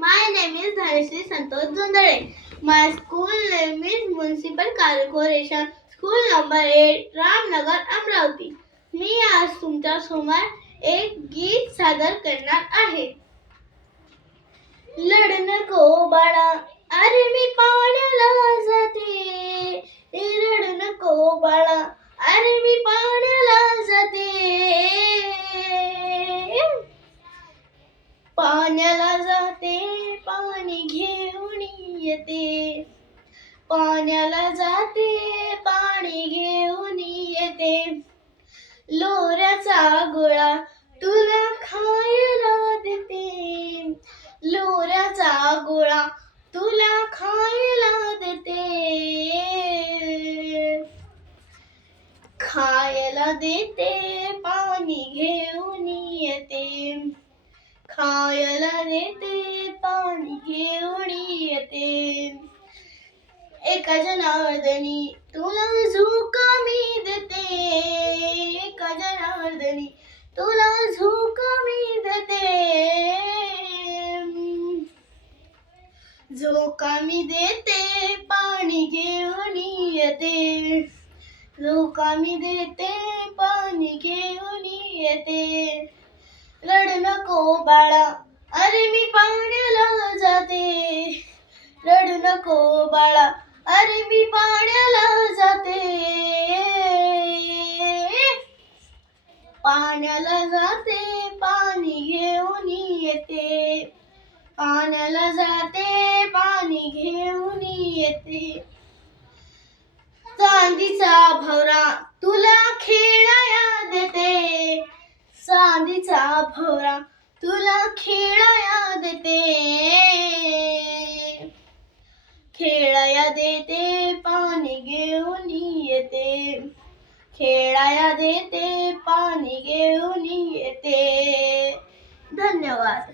My name is Dhanashree Santosh Zundare. My school name is Municipal Corporation, School number 8, Ramnagar, Amravati. मी आज तुमच्या समोर एक गीत सादर करणार आहे. लढ नको बाळा, अरे मी पाण्याला जाते. रड नको बाळा, अरे मी पाण्याला जाते. पाण्याला जाते, पाणी घेऊन येते. पाण्याला जाते, पाणी घेऊन येते. लोऱ्याचा गोळा तुला खायला देते. लोऱ्याचा गोळा तुला खायला देते. खायला देते, पाणी घेऊन येते. खायला देते, पाणी घेऊन येते. एका जनार्दनी तुला झोका मी देते. एका जनार्दनी तुला झोका मी देते. झोका मी देते, पाणी घेऊन येते. झोका मी देते, पाणी घेऊन येते. रड नको बाळा, अरे मी पाण्याला जाते. रड नको बाळा, अरे मी पाण्याला जाते. पाण्याला जाते, पाणी घेऊन येते. पाण्याला जाते, पाणी घेऊन येते. चांदीचा भवरा तुला खेळाया देते. चांदीचा भवरा तुला खेळाया देते. खेळाया देते, पाणी घेऊन येते. खेळाया देते, पाणी घेऊन येते. धन्यवाद.